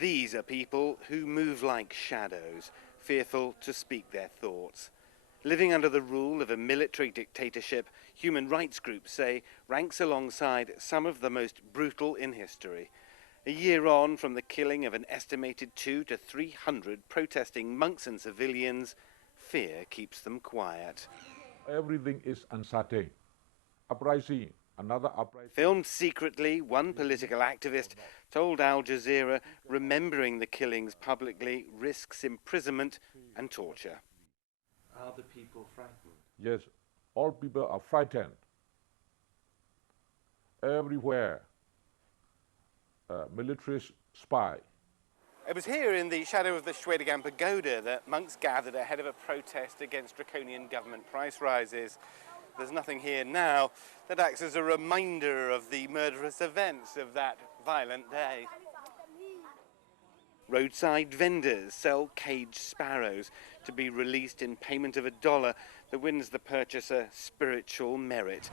These are people who move like shadows, fearful to speak their thoughts. Living under the rule of a military dictatorship, human rights groups say ranks alongside some of the most brutal in history. A year on from the killing of an estimated 200 to 300 protesting monks and civilians, fear keeps them quiet. Everything is uncertain. Uprising, another uprising. Filmed secretly, one political activist told Al Jazeera remembering the killings publicly risks imprisonment and torture. Are the people frightened? Yes, all people are frightened. Everywhere, military spy. It was here in the shadow of the Shwedagon Pagoda that monks gathered ahead of a protest against draconian government price rises. There's nothing here now that acts as a reminder of the murderous events of that violent day. Roadside vendors sell caged sparrows to be released in payment of $1 that wins the purchaser spiritual merit.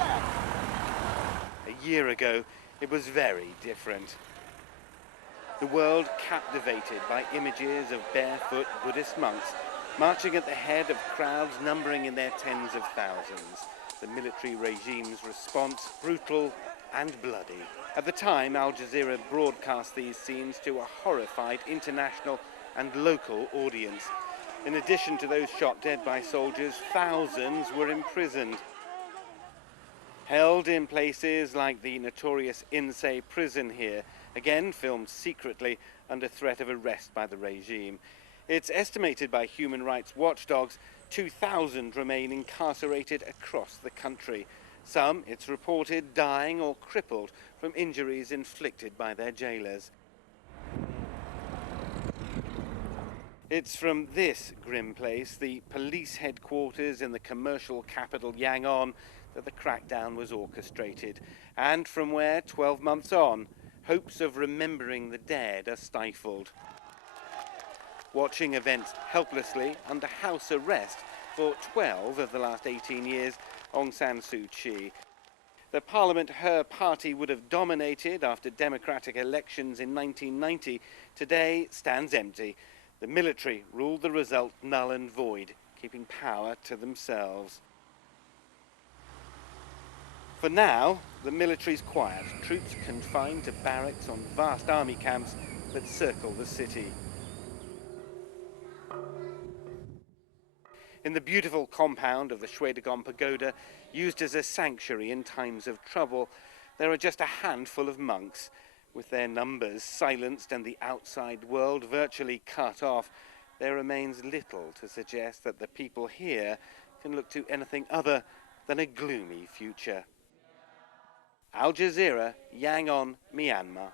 A year ago, it was very different. The world captivated by images of barefoot Buddhist monks marching at the head of crowds numbering in their tens of thousands. The military regime's response brutal and bloody. At the time, Al Jazeera broadcast these scenes to a horrified international and local audience. In addition to those shot dead by soldiers, thousands were imprisoned. Held in places like the notorious Inse prison here, again filmed secretly under threat of arrest by the regime. It's estimated by human rights watchdogs 2,000 remain incarcerated across the country. Some, it's reported, dying or crippled from injuries inflicted by their jailers. It's from this grim place, the police headquarters in the commercial capital Yangon, that the crackdown was orchestrated, and from where, 12 months on, hopes of remembering the dead are stifled. Watching events helplessly under house arrest for 12 of the last 18 years, Aung San Suu Kyi. The parliament her party would have dominated after democratic elections in 1990 today stands empty. The military ruled the result null and void, keeping power to themselves. For now, the military's quiet, troops confined to barracks on vast army camps that circle the city. In the beautiful compound of the Shwedagon Pagoda, used as a sanctuary in times of trouble, there are just a handful of monks. With their numbers silenced and the outside world virtually cut off, there remains little to suggest that the people here can look to anything other than a gloomy future. Al Jazeera, Yangon, Myanmar.